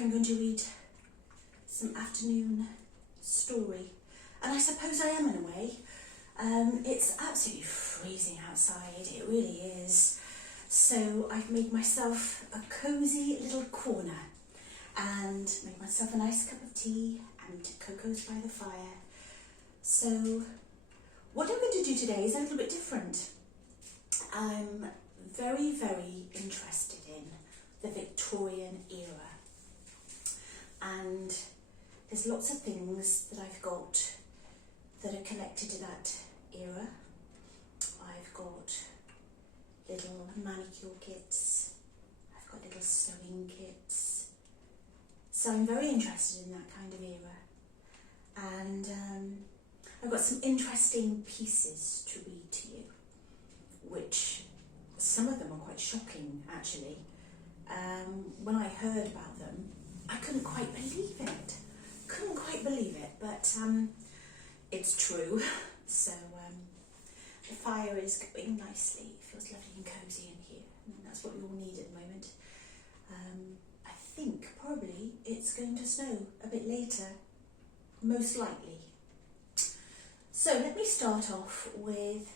I'm going to read some afternoon story. And I suppose I am in a way. It's absolutely freezing outside, it really is. So I've made myself a cosy little corner and made myself a nice cup of tea and cocoa's by the fire. So what I'm going to do today is a little bit different. I'm very, very interested in the Victorian era. And there's lots of things that I've got that are connected to that era. I've got little manicure kits, I've got little sewing kits. So I'm very interested in that kind of era. And I've got some interesting pieces to read to you, which some of them are quite shocking actually. When I heard about them, I couldn't quite believe it. But it's true. So the fire is going nicely. It feels lovely and cosy in here, and that's what we all need at the moment. I think probably it's going to snow a bit later, most likely. So let me start off with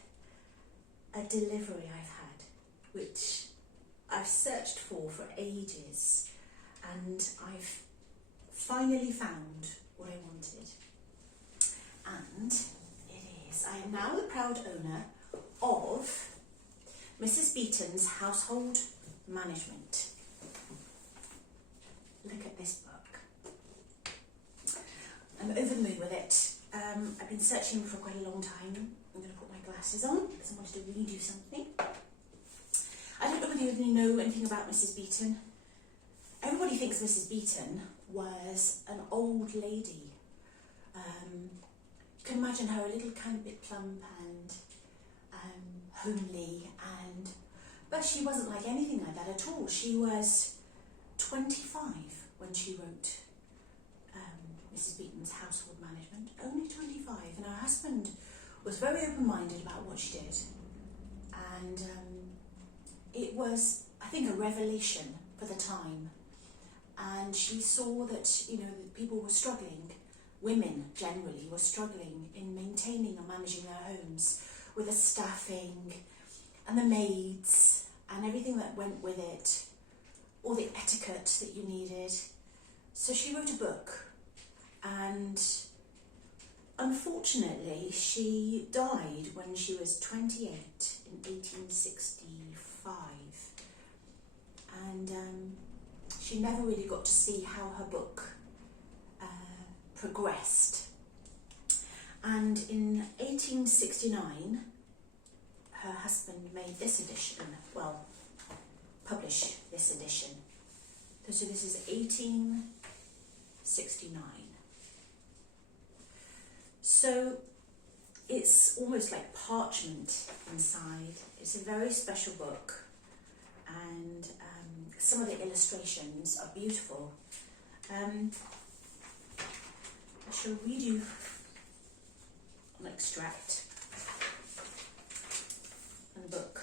a delivery I've had, which I've searched for ages, and I've finally found what I wanted. And it is, I am now the proud owner of Mrs. Beeton's Household Management. Look at this book. I'm over the moon with it. I've been searching for quite a long time. I'm going to put my glasses on because I wanted to really do something. I don't know whether you know anything about Mrs. Beeton. Everybody thinks Mrs. Beeton was an old lady. You can imagine her a little kind of bit plump and homely, but she wasn't like anything like that at all. She was 25 when she wrote Mrs. Beeton's Household Management, only 25, and her husband was very open-minded about what she did, and it was, I think, a revelation for the time. And she saw that, you know, that people were struggling, women generally were struggling in maintaining and managing their homes with the staffing and the maids and everything that went with it, all the etiquette that you needed. So she wrote a book, and unfortunately she died when she was 28 in 1865. And she never really got to see how her book progressed. And in 1869, her husband made this edition, well, published this edition. So this is 1869. So it's almost like parchment inside. It's a very special book, and some of the illustrations are beautiful. I shall read you an extract from the book.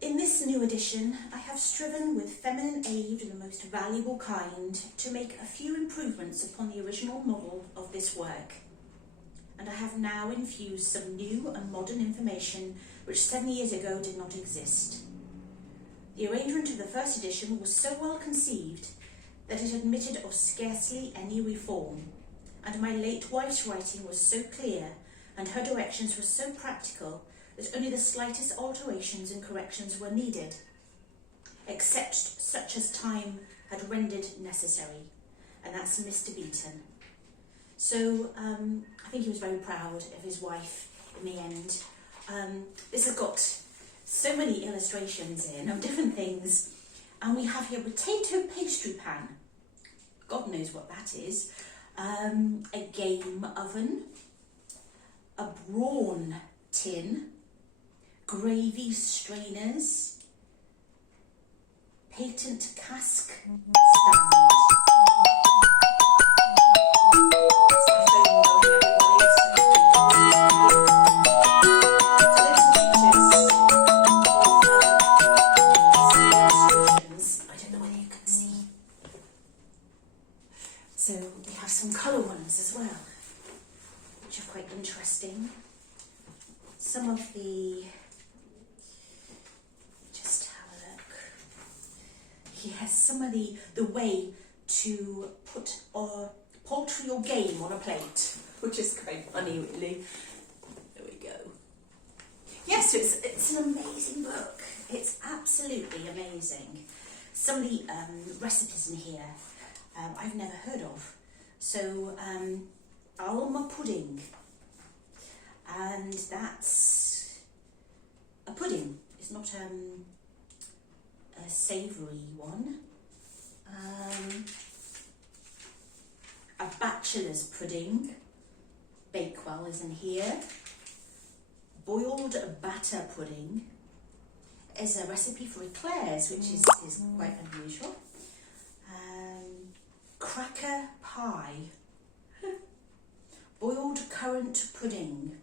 In this new edition, I have striven with feminine aid and the most valuable kind to make a few improvements upon the original model of this work. And I have now infused some new and modern information which 7 years ago did not exist. The arrangement of the first edition was so well conceived that it admitted of scarcely any reform, and my late wife's writing was so clear and her directions were so practical that only the slightest alterations and corrections were needed, except such as time had rendered necessary, and that's Mr. Beeton. So I think he was very proud of his wife in the end. This has got so many illustrations in of different things, and we have here a potato pastry pan. God knows what that is. A game oven, a brawn tin, gravy strainers, patent cask stand. It's my phone knowing everybody. So this some of the, just have a look. Yes, some of the way to put poultry or game on a plate, which is quite funny really. There we go. Yes, it's an amazing book. It's absolutely amazing. Some of the recipes in here I've never heard of. So alma pudding, and that's a pudding. It's not a savoury one. A bachelor's pudding, Bakewell is in here. Boiled batter pudding is a recipe for eclairs, which is quite unusual. Cracker pie, boiled currant pudding,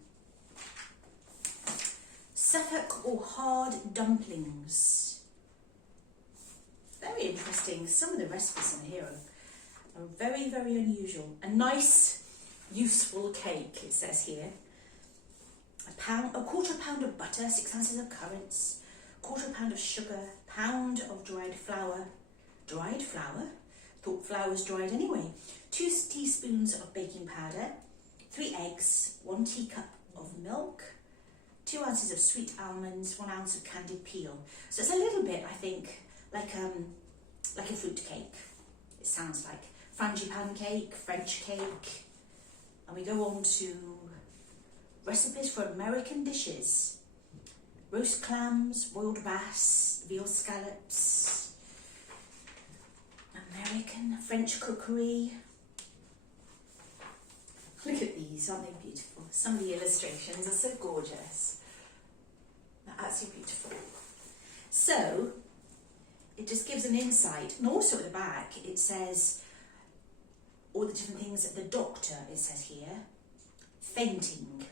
Suffolk or hard dumplings. Very interesting. Some of the recipes in here are very, very unusual. A nice, useful cake, it says here. A quarter pound of butter, 6 ounces of currants, quarter pound of sugar, pound of dried flour. Dried flour? Thought flour was dried anyway. 2 teaspoons of baking powder, 3 eggs, 1 teacup of milk, 2 ounces of sweet almonds, 1 ounce of candied peel. So it's a little bit, I think, like a fruit cake. It sounds like frangipane cake, French cake, and we go on to recipes for American dishes: roast clams, boiled bass, veal scallops. American, French cookery. Look at these, aren't they beautiful? Some of the illustrations are so gorgeous. They're absolutely beautiful. So, it just gives an insight, and also at the back it says all the different things that the doctor, it says here: fainting,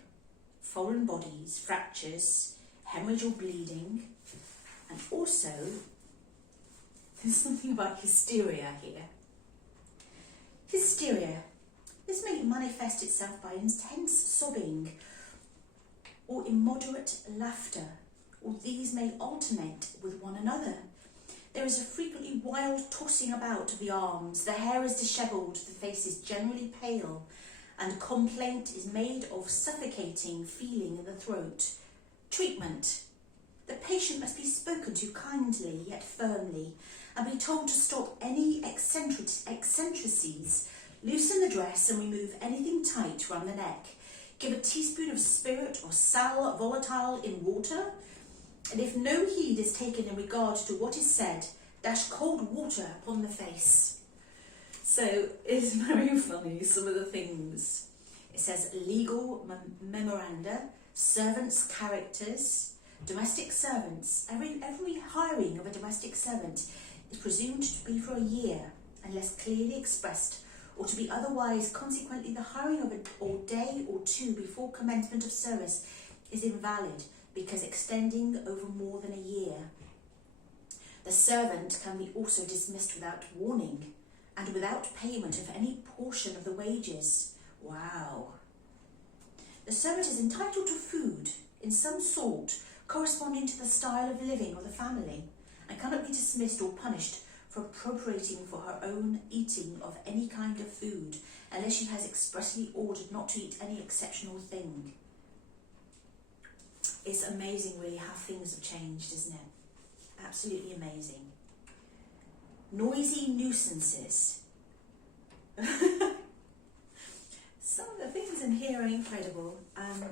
foreign bodies, fractures, hemorrhage or bleeding, and also there's something about hysteria here. Hysteria. This may manifest itself by intense sobbing or immoderate laughter, or these may alternate with one another. There is a frequently wild tossing about of the arms, the hair is dishevelled, the face is generally pale, and complaint is made of suffocating feeling in the throat. Treatment. The patient must be spoken to kindly yet firmly, and be told to stop any eccentricities, loosen the dress and remove anything tight round the neck. Give a teaspoon of spirit or sal volatile in water, and if no heed is taken in regard to what is said, dash cold water upon the face. So it's very funny, some of the things. It says legal memoranda, servants' characters, domestic servants. Every hiring of a domestic servant is presumed to be for a year, unless clearly expressed, or to be otherwise. Consequently, the hiring of a day or two before commencement of service is invalid, because extending over more than a year. The servant can be also dismissed without warning, and without payment of any portion of the wages. Wow. The servant is entitled to food in some sort corresponding to the style of living of the family, and cannot be dismissed or punished for appropriating for her own eating of any kind of food, unless she has expressly ordered not to eat any exceptional thing. It's amazing really how things have changed, isn't it? Absolutely amazing. Noisy nuisances. Some of the things in here are incredible.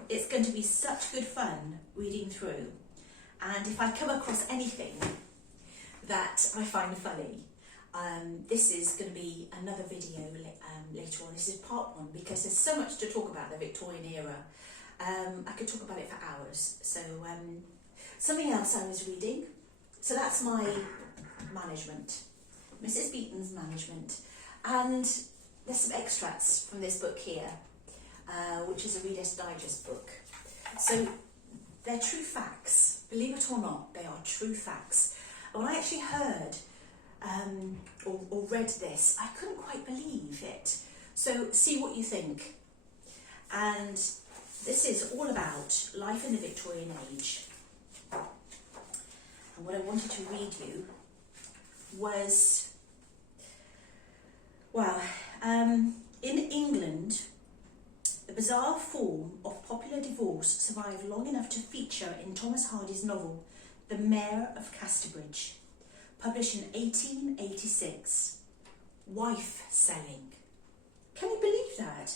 It's going to be such good fun reading through, and if I come across anything that I find funny, this is going to be another video later on. This is part 1, because there's so much to talk about the Victorian era. I could talk about it for hours. So something else I was reading, so that's my management, Mrs. Beeton's management, and there's some extracts from this book here, which is a Reader's Digest book. So they're true facts, believe it or not, they are true facts. And when I actually heard or read this, I couldn't quite believe it. So see what you think. And this is all about life in the Victorian age. And what I wanted to read you was, well, in England, the bizarre form of popular divorce survived long enough to feature in Thomas Hardy's novel, The Mayor of Casterbridge, published in 1886. Wife selling. Can you believe that?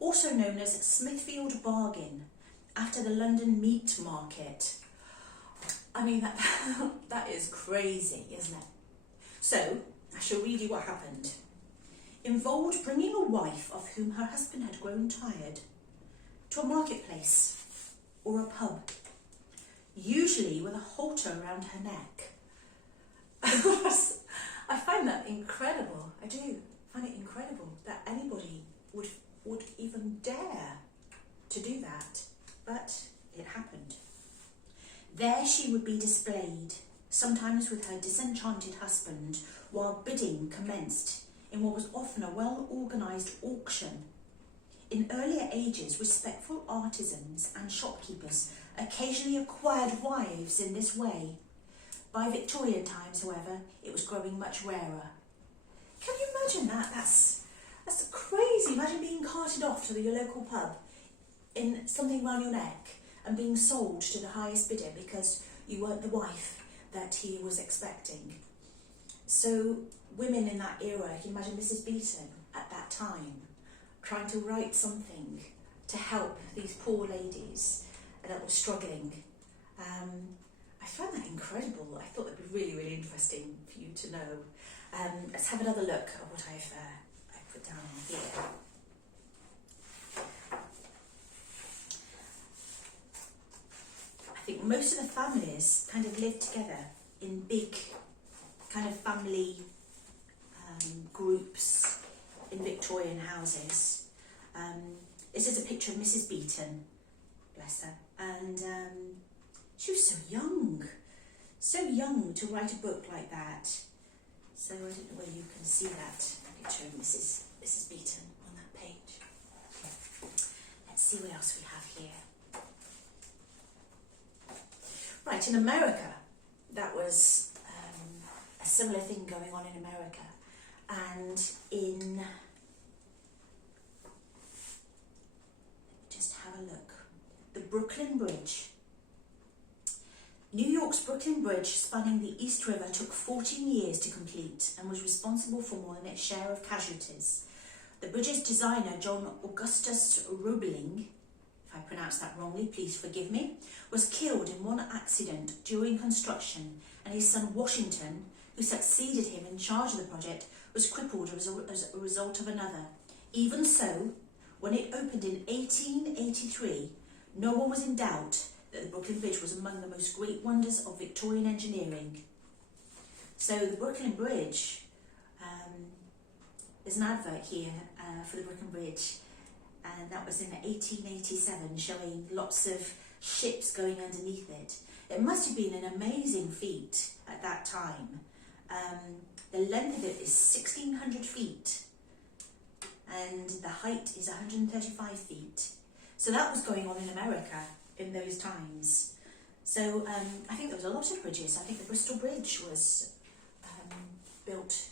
Also known as Smithfield Bargain, after the London meat market. I mean, that is crazy, isn't it? So, I shall read you what happened. Involved bringing a wife of whom her husband had grown tired to a marketplace or a pub, usually with a halter around her neck. I find that incredible. I do find it incredible that anybody would even dare to do that, but it happened. There she would be displayed, sometimes with her disenchanted husband, while bidding commenced in what was often a well-organised auction. In earlier ages, respectful artisans and shopkeepers occasionally acquired wives in this way. By Victorian times, however, it was growing much rarer. Can you imagine that? That's crazy. Imagine being carted off to your local pub in something around your neck and being sold to the highest bidder because you weren't the wife that he was expecting. So women in that era, you can imagine Mrs. Beeton at that time trying to write something to help these poor ladies that were struggling. I find that incredible. I thought that would be really, really interesting for you to know. Let's have another look at what I've put down here. I think most of the families kind of lived together in big kind of family groups in Victorian houses. This is a picture of Mrs. Beeton, bless her, and she was so young to write a book like that. So I don't know whether you can see that picture of Mrs. Beeton on that page. Let's see what else we have here. Right, in America, that was a similar thing going on in America. And in, let me just have a look, the Brooklyn Bridge. New York's Brooklyn Bridge, spanning the East River, took 14 years to complete and was responsible for more than its share of casualties. The bridge's designer, John Augustus Roebling, if I pronounced that wrongly, please forgive me, was killed in one accident during construction, and his son Washington, who succeeded him in charge of the project, was crippled as a result of another. Even so, when it opened in 1883, no one was in doubt that the Brooklyn Bridge was among the most great wonders of Victorian engineering. So the Brooklyn Bridge, there's an advert here for the Brooklyn Bridge, and that was in 1887, showing lots of ships going underneath it. It must have been an amazing feat at that time. The length of it is 1,600 feet, and the height is 135 feet. So that was going on in America in those times. So I think there was a lot of bridges. I think the Bristol Bridge was built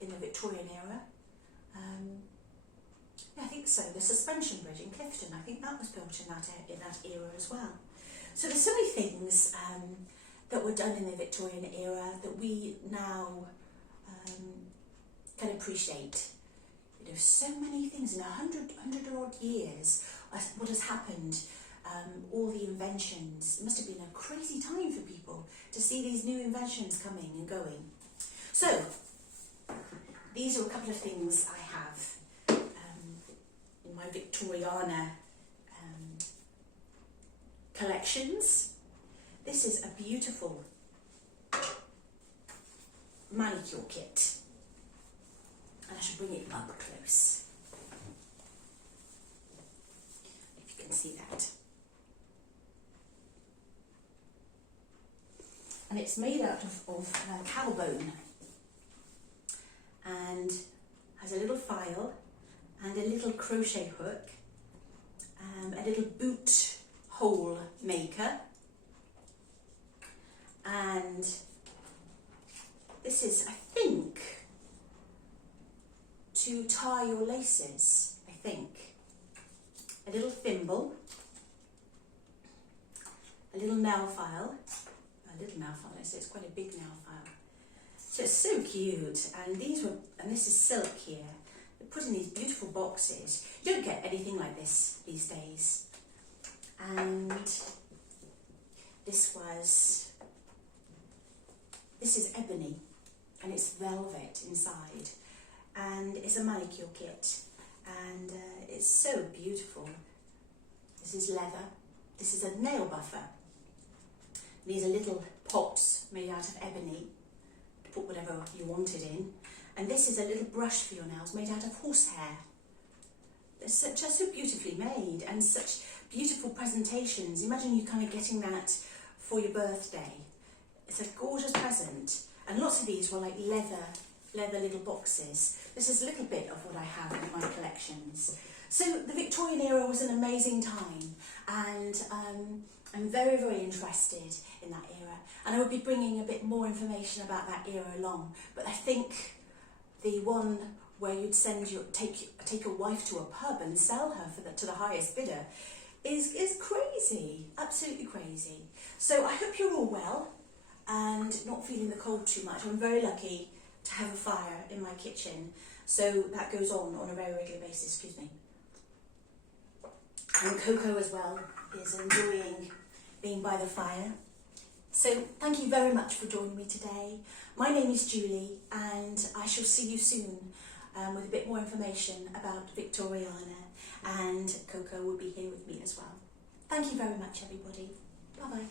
in the Victorian era. Yeah, I think so. The Suspension Bridge in Clifton, I think that was built in that era as well. So there's so many things that were done in the Victorian era that we now can appreciate. You know, so many things in 100 odd years. What has happened? All the inventions. It must have been a crazy time for people to see these new inventions coming and going. So these are a couple of things I have in my Victoriana collections. This is a beautiful manicure kit, and I should bring it up close if you can see that. And it's made out of cow bone, and has a little file and a little crochet hook, a a little boot hole maker, and this is, I think, to tie your laces, I think. A little thimble, a little nail file, I say it's quite a big nail file. So it's so cute, and this is silk here. They're put in these beautiful boxes. You don't get anything like this these days. And this is ebony, and it's velvet inside, and it's a manicure kit, and it's so beautiful. This is leather. This is a nail buffer. These are little pots made out of ebony to put whatever you wanted in, and this is a little brush for your nails made out of horsehair. They're just so beautifully made, and such beautiful presentations. Imagine you kind of getting that for your birthday. It's a gorgeous present, and lots of these were like leather little boxes. This is a little bit of what I have in my collections. So the Victorian era was an amazing time, and I'm very, very interested in that era, and I will be bringing a bit more information about that era along. But I think the one where you'd take your wife to a pub and sell her to the highest bidder is crazy, absolutely crazy. So I hope you're all well and not feeling the cold too much. I'm very lucky to have a fire in my kitchen, so that goes on a very regular basis, excuse me. And Coco as well is enjoying being by the fire. So thank you very much for joining me today. My name is Julie, and I shall see you soon with a bit more information about Victoriana, and Coco will be here with me as well. Thank you very much, everybody. Bye-bye.